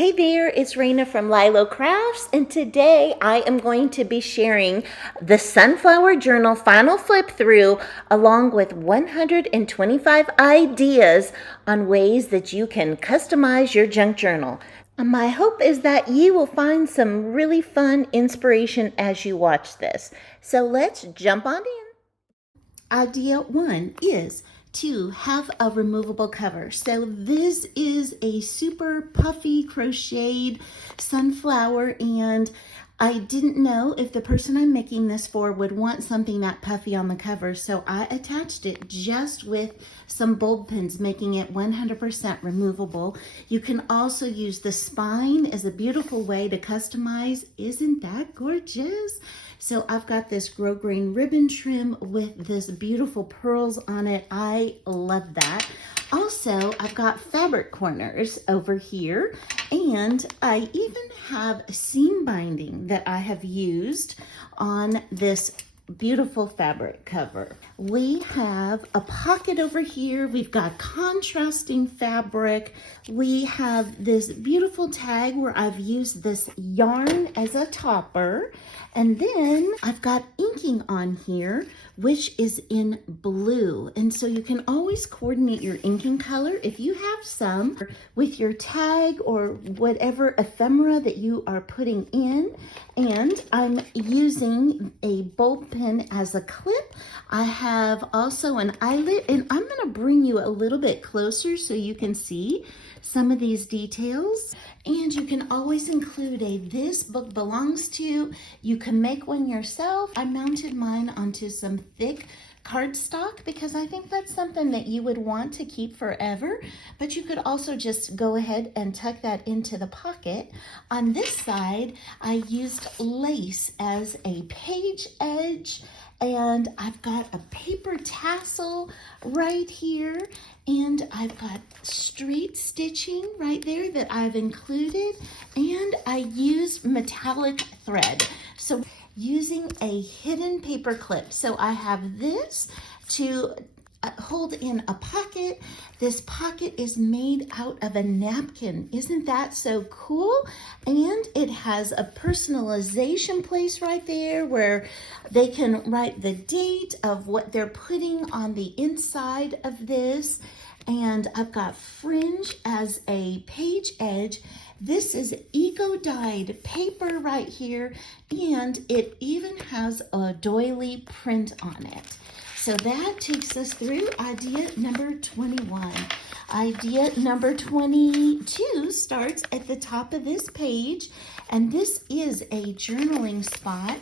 Hey there, it's Raina from Lilo Crafts, and today I am going to be sharing the Sunflower Journal Final Flip Through along with 125 ideas on ways that you can customize your junk journal. My hope is that you will find some really fun inspiration as you watch this. So let's jump on in. Idea one is to have a removable cover. So this is a super puffy crocheted sunflower, and I didn't know if the person I'm making this for would want something that puffy on the cover, so I attached it just with some bulb pins, making it 100% removable. You can also use the spine as a beautiful way to customize. Isn't that gorgeous? So I've got this grosgrain ribbon trim with this beautiful pearls on it. I love that. Also, I've got fabric corners over here, and I even have seam binding that I have used on this beautiful fabric cover. We have a pocket over here. We've got contrasting fabric. We have this beautiful tag where I've used this yarn as a topper. And then I've got inking on here, which is in blue. And so you can always coordinate your inking color if you have some with your tag or whatever ephemera that you are putting in. And I'm using a bulb pin as a clip. I have also an eyelet, and I'm going to bring you a little bit closer so you can see some of these details. And you can always include a "this book belongs to." You can make one yourself. I mounted mine onto some thick cardstock because I think that's something that you would want to keep forever, but you could also just go ahead and tuck that into the pocket. On this side, I used lace as a page edge, and I've got a paper tassel right here, and I've got straight stitching right there that I've included, and I used metallic thread. So using a hidden paper clip. So I have this to hold in a pocket. This pocket is made out of a napkin. Isn't that so cool? And it has a personalization place right there where they can write the date of what they're putting on the inside of this. And I've got fringe as a page edge. This is eco-dyed paper right here, and it even has a doily print on it. So that takes us through idea number 21. Idea number 22 starts at the top of this page, and this is a journaling spot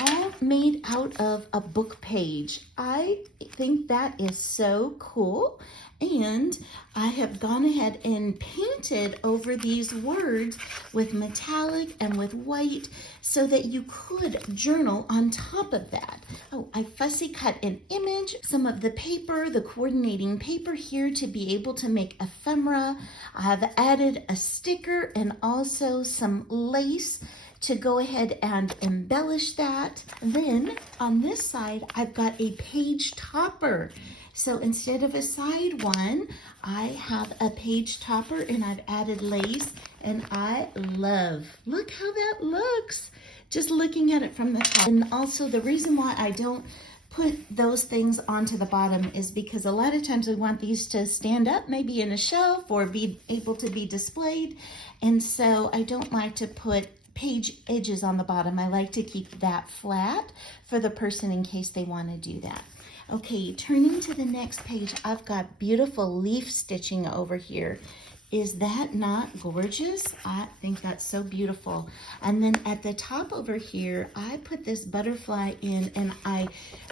all made out of a book page. I think that is so cool. And I have gone ahead and painted over these words with metallic and with white so that you could journal on top of that. Oh, I fussy cut an image, some of the paper, the coordinating paper here to be able to make ephemera. I have added a sticker and also some lace to go ahead and embellish that. Then on this side, I've got a page topper. So instead of a side one, I have a page topper, and I've added lace, and I look how that looks, just looking at it from the top. And also the reason why I don't put those things onto the bottom is because a lot of times we want these to stand up, maybe in a shelf or be able to be displayed. And so I don't like to put page edges on the bottom. I like to keep that flat for the person in case they want to do that. Okay, turning to the next page, I've got beautiful leaf stitching over here. Is that not gorgeous? I think that's so beautiful. And then at the top over here, I put this butterfly in, and I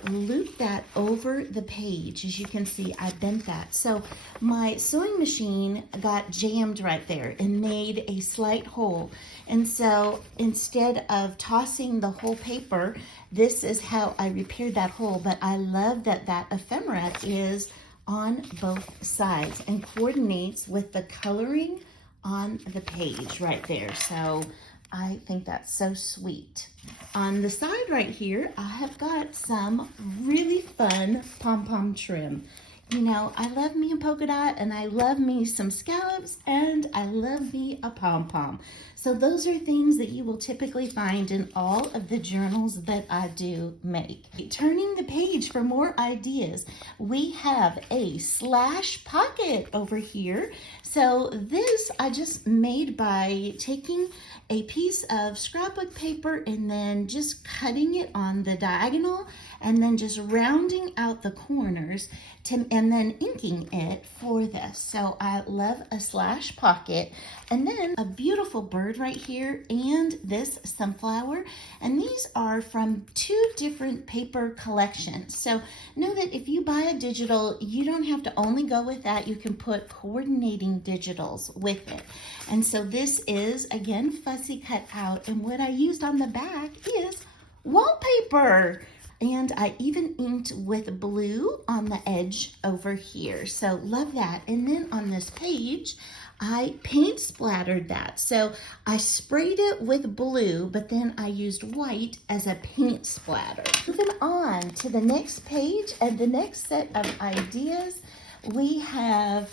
looped that over the page. As you can see, I bent that. So my sewing machine got jammed right there and made a slight hole. And so instead of tossing the whole paper, this is how I repaired that hole. But I love that that ephemera is on both sides and coordinates with the coloring on the page right there. So I think that's so sweet. On the side right here, I have got some really fun pom-pom trim. You know, I love me a polka dot, and I love me some scallops, and I love me a pom-pom. So those are things that you will typically find in all of the journals that I do make. Turning the page for more ideas, we have a slash pocket over here. So this I just made by taking a piece of scrapbook paper and then just cutting it on the diagonal and then just rounding out the corners and then inking it for this. So I love a slash pocket. And then a beautiful bird right here and this sunflower. And these are from 2 different paper collections. So know that if you buy a digital, you don't have to only go with that. You can put coordinating digitals with it. And so this is, again, fussy cut out. And what I used on the back is wallpaper. And I even inked with blue on the edge over here. So love that. And then on this page, I paint splattered that. So I sprayed it with blue, but then I used white as a paint splatter. Moving on to the next page and the next set of ideas, we have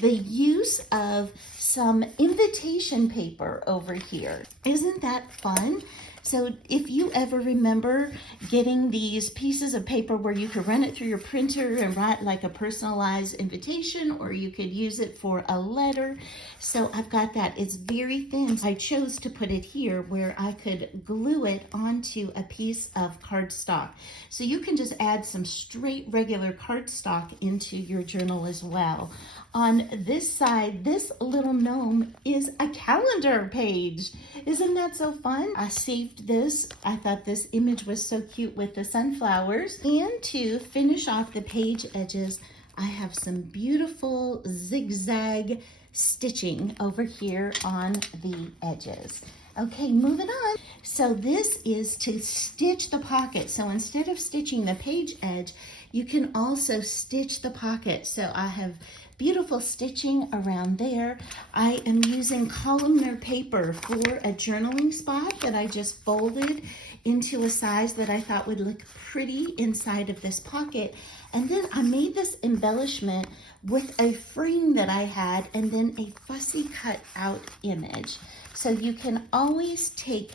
the use of some invitation paper over here. Isn't that fun? So if you ever remember getting these pieces of paper where you could run it through your printer and write like a personalized invitation, or you could use it for a letter. So I've got that. It's very thin. I chose to put it here where I could glue it onto a piece of cardstock. So you can just add some straight regular cardstock into your journal as well. On this side, this little gnome is a calendar page. Isn't that so fun? I saved this. I thought this image was so cute with the sunflowers. And to finish off the page edges, I have some beautiful zigzag stitching over here on the edges. Okay, moving on. So this is to stitch the pocket. So instead of stitching the page edge, you can also stitch the pocket. So I have beautiful stitching around there. I am using columnar paper for a journaling spot that I just folded into a size that I thought would look pretty inside of this pocket. And then I made this embellishment with a frame that I had and then a fussy cut out image. So you can always take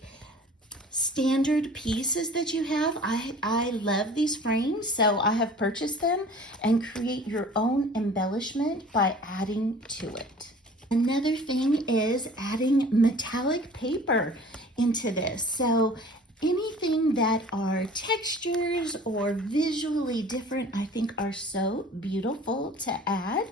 standard pieces that you have. I love these frames, so I have purchased them, and create your own embellishment by adding to it. Another thing is adding metallic paper into this. So anything that are textures or visually different, I think are so beautiful to add.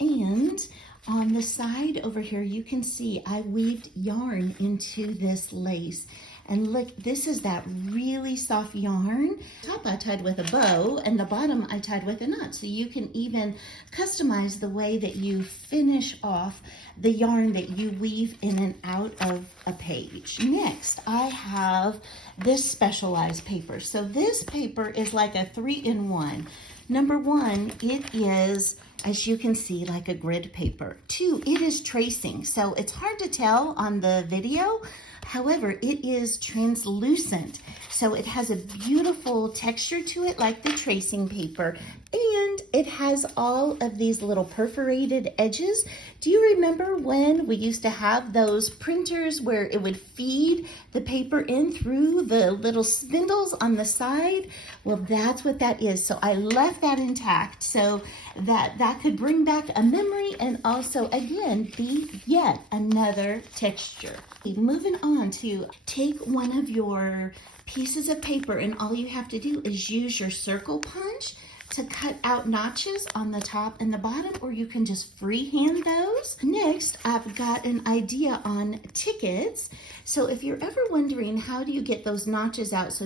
And on the side over here, you can see I weaved yarn into this lace. And look, this is that really soft yarn. Top I tied with a bow, and the bottom I tied with a knot. So you can even customize the way that you finish off the yarn that you weave in and out of a page. Next, I have this specialized paper. So this paper is like a 3-in-1. Number 1, it is, as you can see, like a grid paper. 2, it is tracing. So it's hard to tell on the video. However, it is translucent, so it has a beautiful texture to it like the tracing paper, and it has all of these little perforated edges. Do you remember when we used to have those printers where it would feed the paper in through the little spindles on the side? Well, that's what that is. So I left that intact so that could bring back a memory and also, again, be yet another texture. Moving on to take one of your pieces of paper, and all you have to do is use your circle punch to cut out notches on the top and the bottom, or you can just freehand those. Next, I've got an idea on tickets. So if you're ever wondering how do you get those notches out,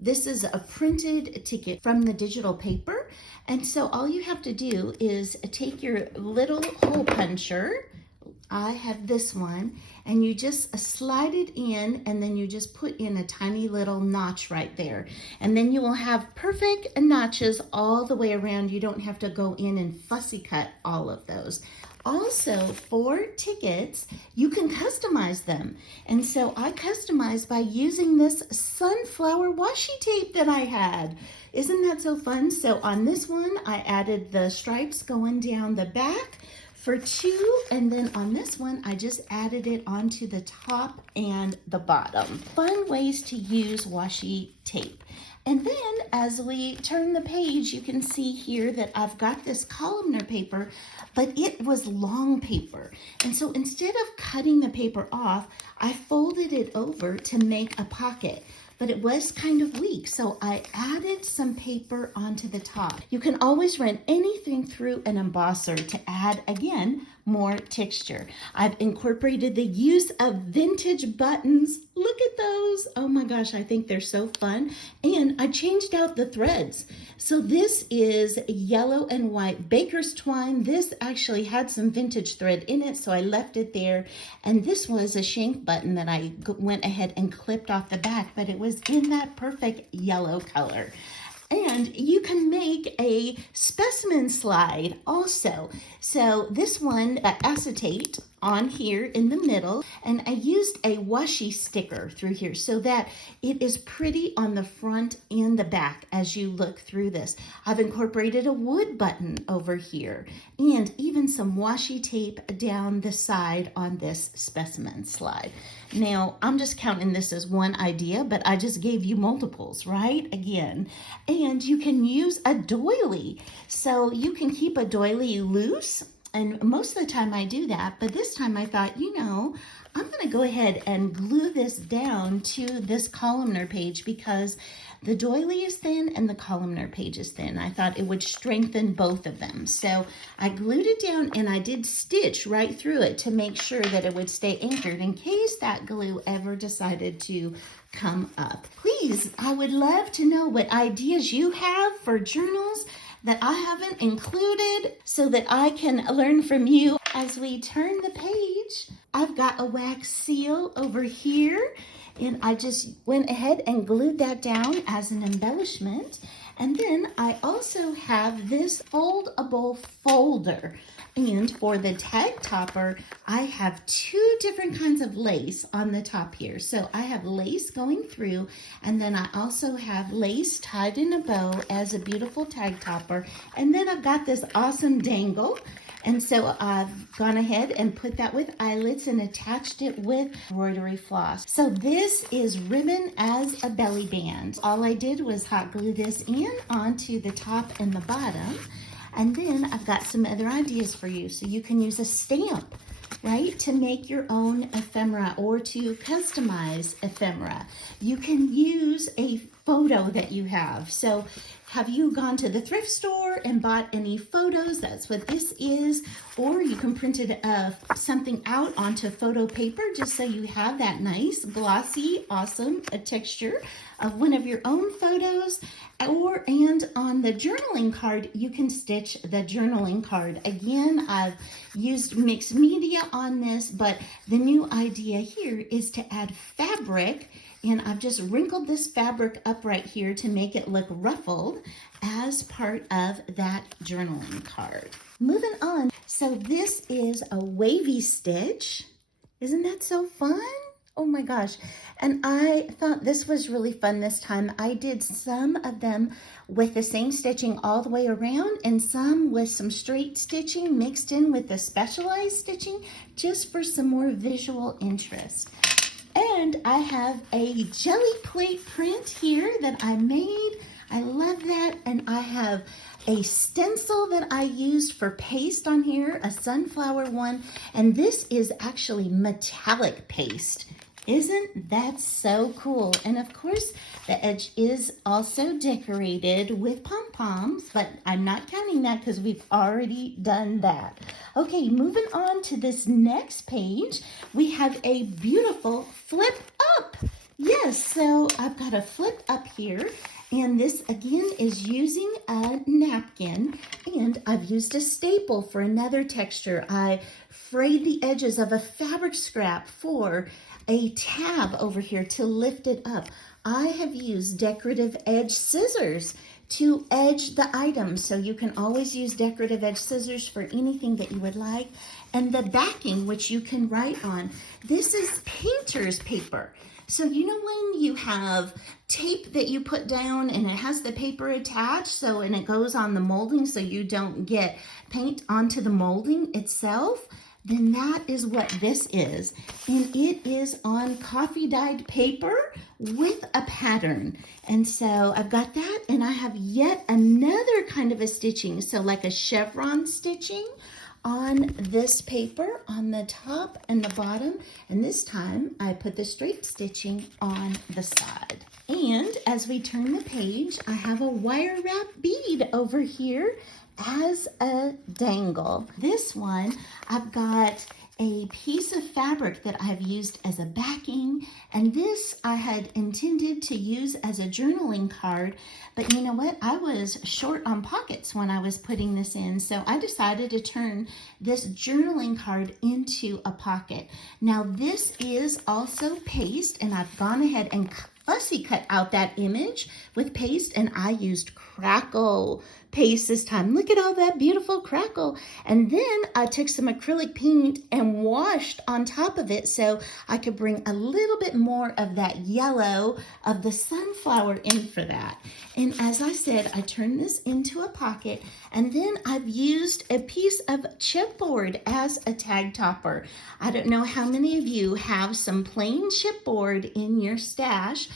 this is a printed ticket from the digital paper. And so all you have to do is take your little hole puncher. I have this one, and you just slide it in, and then you just put in a tiny little notch right there. And then you will have perfect notches all the way around. You don't have to go in and fussy cut all of those. Also, for tickets, you can customize them. And so I customized by using this sunflower washi tape that I had. Isn't that so fun? So on this one, I added the stripes going down the back for 2, and then on this one, I just added it onto the top and the bottom. Fun ways to use washi tape. And then as we turn the page, you can see here that I've got this columnar paper, but it was long paper. And so instead of cutting the paper off, I folded it over to make a pocket. But it was kind of weak, so I added some paper onto the top. You can always run anything through an embosser to add, again, more texture. I've incorporated the use of vintage buttons. Look at those. Oh my gosh, I think they're so fun. And I changed out the threads. So this is yellow and white baker's twine. This actually had some vintage thread in it, so I left it there. And this was a shank button that I went ahead and clipped off the back, but it was in that perfect yellow color. And you can make a specimen slide also. So this one, acetate on here in the middle, and I used a washi sticker through here so that it is pretty on the front and the back as you look through this. I've incorporated a wood button over here and even some washi tape down the side on this specimen slide. Now, I'm just counting this as one idea, but I just gave you multiples, right? Again, and you can use a doily. So you can keep a doily loose, and most of the time I do that, but this time I thought, I'm gonna go ahead and glue this down to this columnar page because the doily is thin and the columnar page is thin. I thought it would strengthen both of them. So I glued it down and I did stitch right through it to make sure that it would stay anchored in case that glue ever decided to come up. Please, I would love to know what ideas you have for journals that I haven't included so that I can learn from you. As we turn the page, I've got a wax seal over here, and I just went ahead and glued that down as an embellishment. And then I also have this foldable folder. And for the tag topper, I have 2 different kinds of lace on the top here. So I have lace going through, and then I also have lace tied in a bow as a beautiful tag topper. And then I've got this awesome dangle. And so I've gone ahead and put that with eyelets and attached it with embroidery floss. So this is ribbon as a belly band. All I did was hot glue this in onto the top and the bottom. And then I've got some other ideas for you. So you can use a stamp, right, to make your own ephemera or to customize ephemera. You can use a photo that you have. So have you gone to the thrift store and bought any photos? That's what this is. Or you can print it something out onto photo paper just so you have that nice, glossy, awesome texture of one of your own photos. And on the journaling card, you can stitch the journaling card. Again, I've used mixed media on this, but the new idea here is to add fabric. And I've just wrinkled this fabric up right here to make it look ruffled as part of that journaling card. Moving on, so this is a wavy stitch. Isn't that so fun? Oh my gosh. And I thought this was really fun this time. I did some of them with the same stitching all the way around and some with some straight stitching mixed in with the specialized stitching just for some more visual interest. And I have a jelly plate print here that I made. I love that. And I have a stencil that I used for paste on here, a sunflower one. And this is actually metallic paste. Isn't that so cool? And of course, the edge is also decorated with pom-poms, but I'm not counting that because we've already done that. Okay, moving on to this next page, we have a beautiful flip up. Yes, so I've got a flip up here, and this again is using a napkin, and I've used a staple for another texture. I frayed the edges of a fabric scrap for a tab over here to lift it up. I have used decorative edge scissors to edge the items. So you can always use decorative edge scissors for anything that you would like. And the backing, which you can write on. This is painter's paper. So you know when you have tape that you put down and it has the paper attached, and it goes on the molding so you don't get paint onto the molding itself? Then that is what this is. And it is on coffee dyed paper with a pattern. And so I've got that, and I have yet another kind of a stitching. So like a chevron stitching on this paper on the top and the bottom. And this time I put the straight stitching on the side. And as we turn the page, I have a wire wrap bead over here as a dangle. This one, I've got a piece of fabric that I've used as a backing, and this I had intended to use as a journaling card, but you know what? I was short on pockets when I was putting this in, so I decided to turn this journaling card into a pocket. Now this is also paste, and I've gone ahead and fussy cut out that image with paste, and I used crackle paste this time. Look at all that beautiful crackle. And then I took some acrylic paint and washed on top of it so I could bring a little bit more of that yellow of the sunflower in for that. And as I said, I turned this into a pocket, and then I've used a piece of chipboard as a tag topper. I don't know how many of you have some plain chipboard in your stash,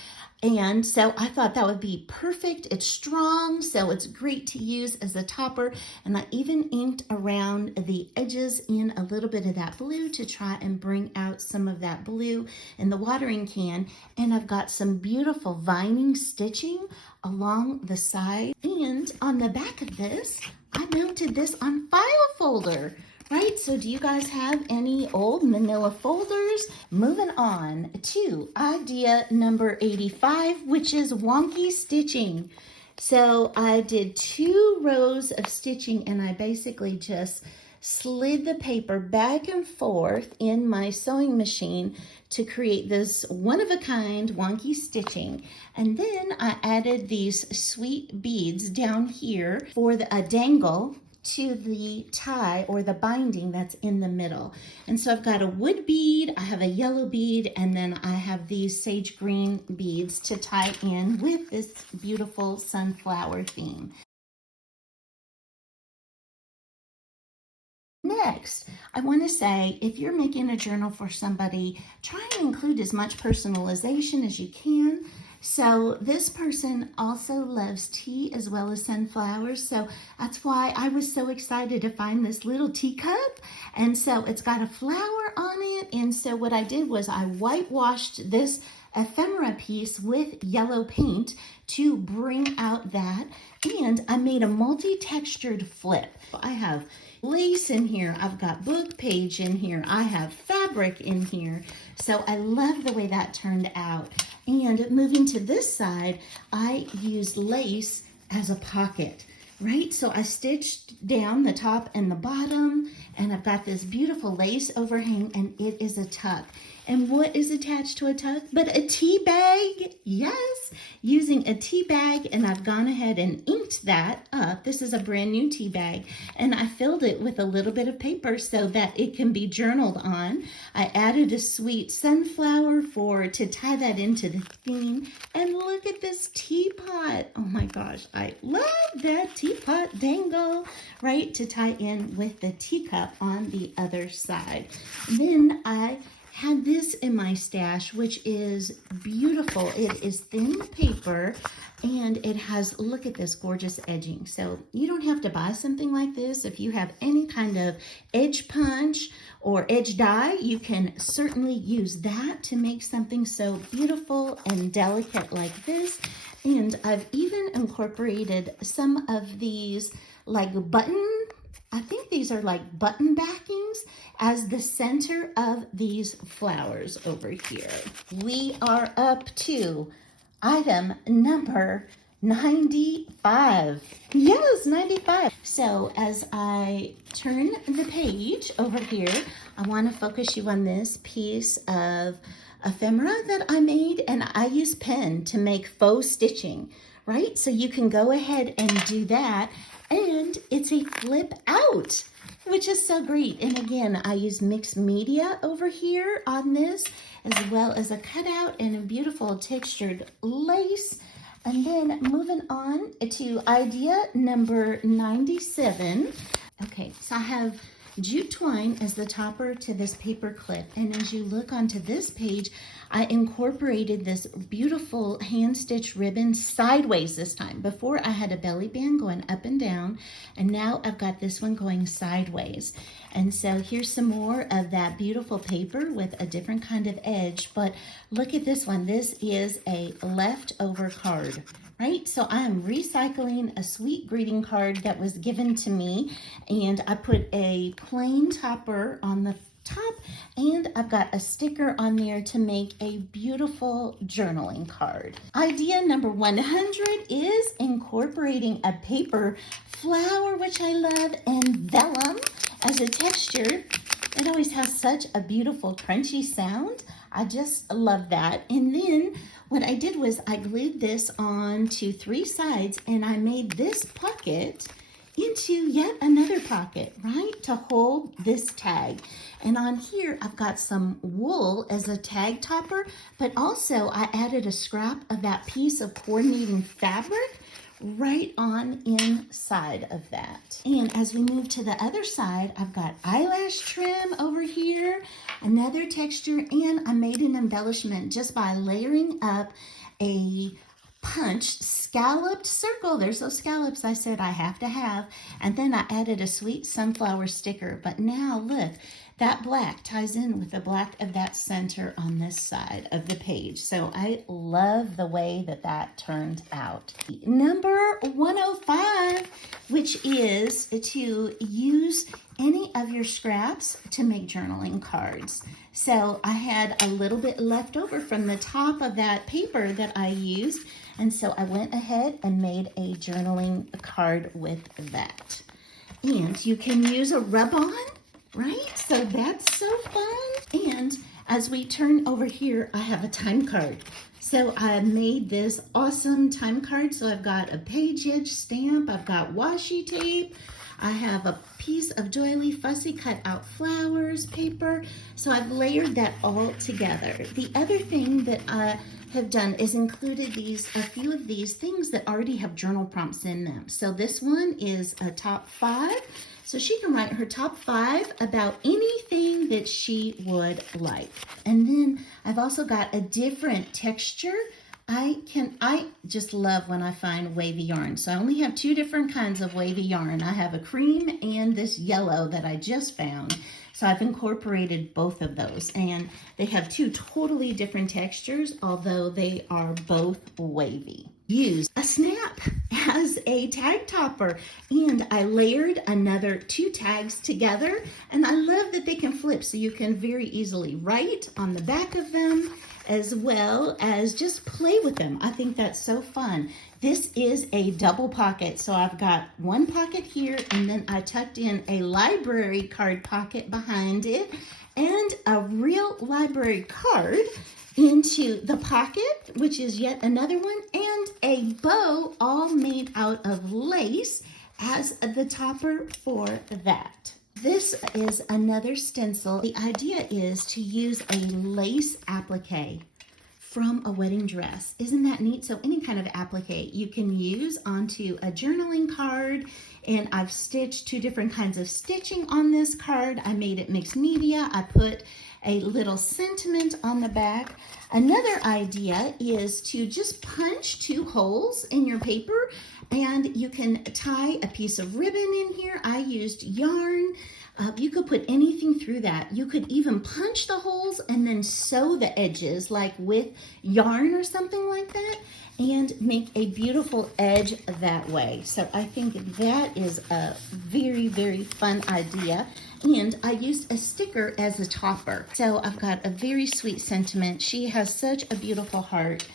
and so I thought that would be perfect. It's strong, so it's great to use as a topper. And I even inked around the edges in a little bit of that blue to try and bring out some of that blue in the watering can. And I've got some beautiful vining stitching along the side. And on the back of this, I mounted this on file folder. Right, so do you guys have any old manila folders? Moving on to idea number 85, which is wonky stitching. So I did 2 rows of stitching, and I basically just slid the paper back and forth in my sewing machine to create this one-of-a-kind wonky stitching. And then I added these sweet beads down here for a dangle to the tie or the binding that's in the middle. And so I've got a wood bead, I have a yellow bead, and then I have these sage green beads to tie in with this beautiful sunflower theme. Next, I want to say, if you're making a journal for somebody, try and include as much personalization as you can. So this person also loves tea as well as sunflowers, so that's why I was so excited to find this little teacup. And so it's got a flower on it, and so what I did was I whitewashed this ephemera piece with yellow paint to bring out that, and I made a multi-textured flip. I have lace in here, I've got book page in here, I have fabric in here, so I love the way that turned out. And moving to this side, I used lace as a pocket, right? So I stitched down the top and the bottom, and I've got this beautiful lace overhang, and it is a tuck. And what is attached to a tuck but a tea bag? Yes, using a tea bag, and I've gone ahead and inked that up. This is a brand new tea bag, and I filled it with a little bit of paper so that it can be journaled on. I added a sweet sunflower to tie that into the theme, and look at this teapot. Oh my gosh, I love that teapot dangle, right, to tie in with the teacup on the other side. Then I had this in my stash, which is beautiful. It is thin paper, and it has, look at this gorgeous edging. So you don't have to buy something like this. If you have any kind of edge punch or edge die, you can certainly use that to make something so beautiful and delicate like this. And I've even incorporated some of these like I think these are like button backings as the center of these flowers over here. We are up to item number 95. Yes, 95. So as I turn the page over here, I want to focus you on this piece of ephemera that I made, and I use pen to make faux stitching, right? So you can go ahead and do that. And it's a flip out, which is so great. And again, I use mixed media over here on this, as well as a cutout and a beautiful textured lace. And then moving on to idea number 97. Okay, so I have jute twine as the topper to this paper clip. And as you look onto this page, I incorporated this beautiful hand-stitched ribbon sideways this time. Before I had a belly band going up and down, and now I've got this one going sideways. And so here's some more of that beautiful paper with a different kind of edge. But look at this one. This is a leftover card, right? So I'm recycling a sweet greeting card that was given to me, and I put a plain topper on the top, and I've got a sticker on there to make a beautiful journaling card. Idea number 100 is incorporating a paper flower, which I love, and vellum as a texture. It always has such a beautiful crunchy sound. I just love that. And then what I did was I glued this on to 3 sides, and I made this pocket into yet another pocket, right, to hold this tag. And on here, I've got some wool as a tag topper, but also I added a scrap of that piece of coordinating fabric right on inside of that. And as we move to the other side, I've got eyelash trim over here, another texture, and I made an embellishment just by layering up a punched scalloped circle. There's those scallops I said I have to have. And then I added a sweet sunflower sticker. But now look, that black ties in with the black of that center on this side of the page. So I love the way that that turned out. Number 105, which is to use any of your scraps to make journaling cards. So I had a little bit left over from the top of that paper that I used, and so I went ahead and made a journaling card with that. And you can use a rub-on, right? So that's so fun. And as we turn over here, I have a time card. So I made this awesome time card. So I've got a page edge stamp, I've got washi tape, I have a piece of doily fussy cut out flowers paper. So I've layered that all together. The other thing that I have done is included a few of these things that already have journal prompts in them. So this one is a top 5. So she can write her top 5 about anything that she would like. And then I've also got a different texture. I just love when I find wavy yarn. So I only have 2 different kinds of wavy yarn. I have a cream and this yellow that I just found. So I've incorporated both of those, and they have 2 totally different textures, although they are both wavy. Use a snap as a tag topper, and I layered another 2 tags together, and I love that they can flip, so you can very easily write on the back of them, as well as just play with them. I think that's so fun. This is a double pocket, so I've got 1 pocket here, and then I tucked in a library card pocket behind it, and a real library card into the pocket, which is yet another one, and a bow all made out of lace as the topper for that. This is another stencil. The idea is to use a lace applique from a wedding dress. Isn't that neat? So any kind of applique you can use onto a journaling card, and I've stitched 2 different kinds of stitching on this card. I made it mixed media. I put a little sentiment on the back. Another idea is to just punch 2 holes in your paper, and you can tie a piece of ribbon in here. I used yarn. You could put anything through that. You could even punch the holes and then sew the edges like with yarn or something like that, and make a beautiful edge that way. So I think that is a very, very fun idea. And I used a sticker as a topper. So I've got a very sweet sentiment. She has such a beautiful heart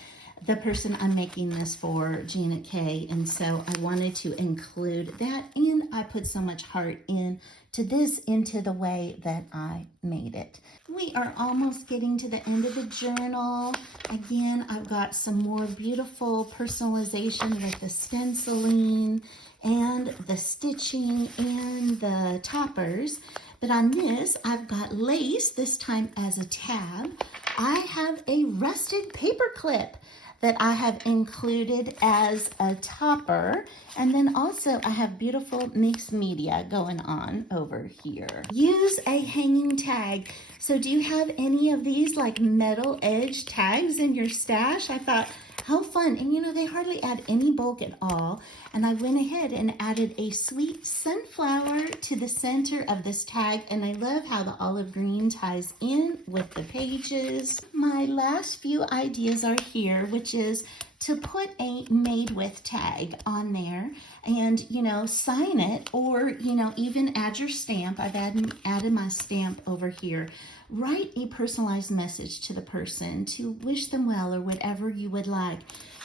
the person I'm making this for, Janet Kay, and so I wanted to include that, and I put so much heart into the way that I made it. We are almost getting to the end of the journal. Again, I've got some more beautiful personalization with the stenciling and the stitching and the toppers. But on this, I've got lace, this time as a tab. I have a rusted paper clip that I have included as a topper. And then also I have beautiful mixed media going on over here. Use a hanging tag. So do you have any of these like metal edge tags in your stash? I thought, how fun. And you know, they hardly add any bulk at all. And I went ahead and added a sweet sunflower to the center of this tag. And I love how the olive green ties in with the pages. My last few ideas are here, which is to put a made with tag on there and, you know, sign it, or, you know, even add your stamp. I've added my stamp over here. Write a personalized message to the person to wish them well or whatever you would like.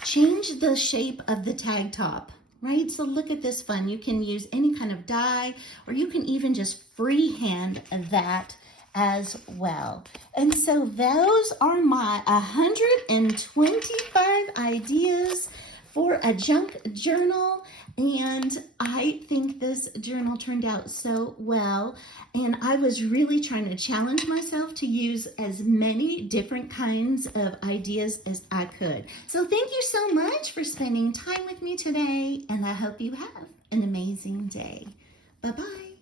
Change the shape of the tag top, right? So look at this fun. You can use any kind of die, or you can even just freehand that as well. And so those are my 125 ideas for a junk journal, and I think this journal turned out so well, and I was really trying to challenge myself to use as many different kinds of ideas as I could. So thank you so much for spending time with me today, and I hope you have an amazing day. Bye-bye.